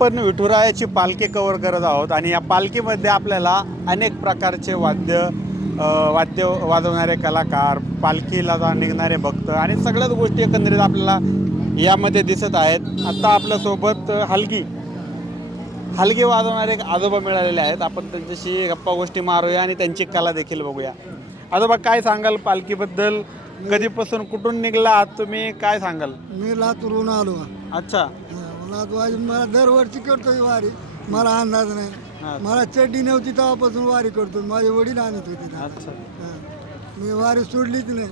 आपण विठुरायाची पालखी कव्हर करत आहोत आणि या पालखीमध्ये आपल्याला अनेक प्रकारचे वाद्य वाजवणारे कलाकार, पालखीला निघणारे भक्त आणि सगळ्याच गोष्टी एकंदरीत आपल्याला यामध्ये दिसत आहेत. आता आपल्यासोबत हलगी वाजवणारे एक आजोबा मिळालेले आहेत. आपण त्यांच्याशी गप्पा गोष्टी मारूया आणि त्यांची कला देखील बघूया. आजोबा, काय सांगाल पालखीबद्दल? कधीपासून, कुठून निघला आहात तुम्ही, काय सांगाल? मी लातूरून आलो. अच्छा. मला दरवर्षी करतोय वारी. मला अंदाज नाही. मला चड्डी नव्हती तेव्हापासून वारी करतो. माझे वडील आणत होते. अच्छा. मी वारी सोडलीच नाही.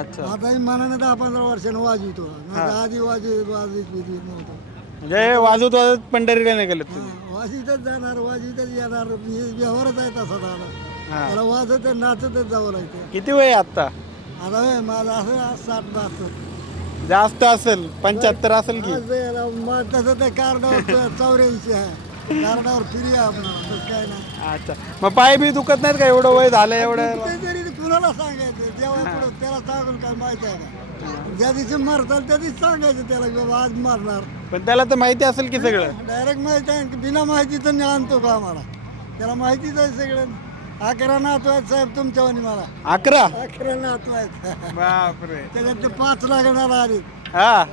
अच्छा. आता मनाने 10-15 वर्षानं वाजवतो. आधी वाजवीत नव्हतो. म्हणजे वाजवत पंढरीला निघाले तुम्ही? वाजवितच जाणार, वाजवितच येणार. व्यवहारच आहे तसा झाला. त्याला वाजत नाचतच जावं लागतं. किती वय आता? आता माझं असं 60 असतं. जास्त असेल, 75 असेल की? तसं ते कार्डावर 84 आहे. कार्डावर फ्री आहे आपल्याला, तसं काय नाही. अच्छा. मग पाय बी दुखत नाहीत का एवढं वय झालं एवढं? ते तरी कुणाला सांगायचं? जेव्हा पुढं त्याला सांगून काय माहिती आहे का? ज्या दिवशी मारतात त्या दिवशी सांगायचं त्याला की बाबा आज मारणार. पण त्याला तर माहिती असेल की सगळं? डायरेक्ट माहिती आहे की बिना माहितीचं आणतो का आम्हाला? त्याला माहितीच आहे सगळं. 11 नातू आहेत साहेब तुमच्यावानी. मला 11? 11 नातू आहेत. बापरे. त्याच्यात ते 5 लागणार आले. हा.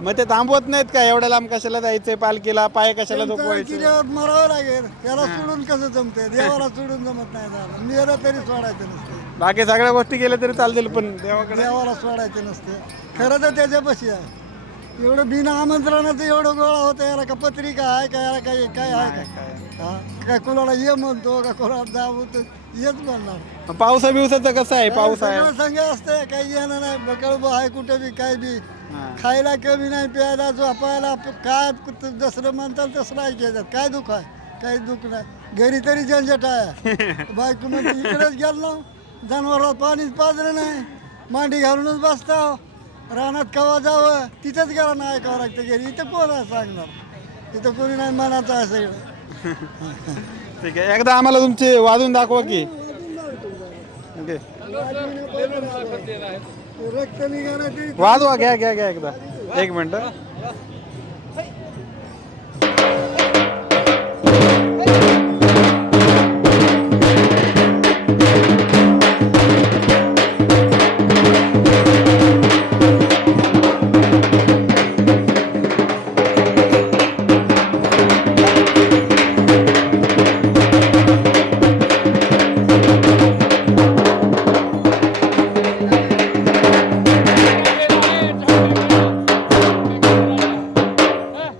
मग ते थांबवत नाहीत का? एवढ्या लांब कशाला जायचंय पालखीला? पाय कशाला दुखवायचे? किल्ल्यावर मरावं लागेल. त्याला सोडून कसं जमतंय? देवाला सोडून जमत नाही झालं. मेलं तरी सोडायचं नसतं. बाकी सगळ्या गोष्टी केल्या तरी चालतील, पण देवाकडे देवाला सोडायचं नसतं. खरं तर त्याच्यापाशी आहे. एवढं बिना आमंत्रणाचं एवढं गोळा होतं. याला का पत्रिका आहे का? याला काय काय आहे का? काय कोणाला ये म्हणतो का कोणाला दाबतो? येच म्हणणार. पावसा बिवसाचं कसं आहे? पाऊस आहे. संघ असते काही येणं नाही. बकळब आहे कुठे बी काय बी. खायला कमी नाही, प्यायला झोपायला काय जसं म्हणतात तसं ऐकायचं. काय दुःख आहे? काही दुःख नाही. घरी तरी झंझट आहे. बायको म्हणजे इकडेच गेलो, जनावराला पाणीच पाजलं नाही, मांडी घालूनच बसता. रानात कवा जावं तिथंच गेला नाही ऐकावं लागतं. घरी इथं कोण आहे सांगणार? तिथं कोणी नाही, मनाचं आहे सगळं. ठीक आहे, एकदा आम्हाला तुमचे वाजून दाखवा की. ओके. रक्त निघाला तरी वाजवा, घ्या घ्या घ्या एकदा. एक मिनिट.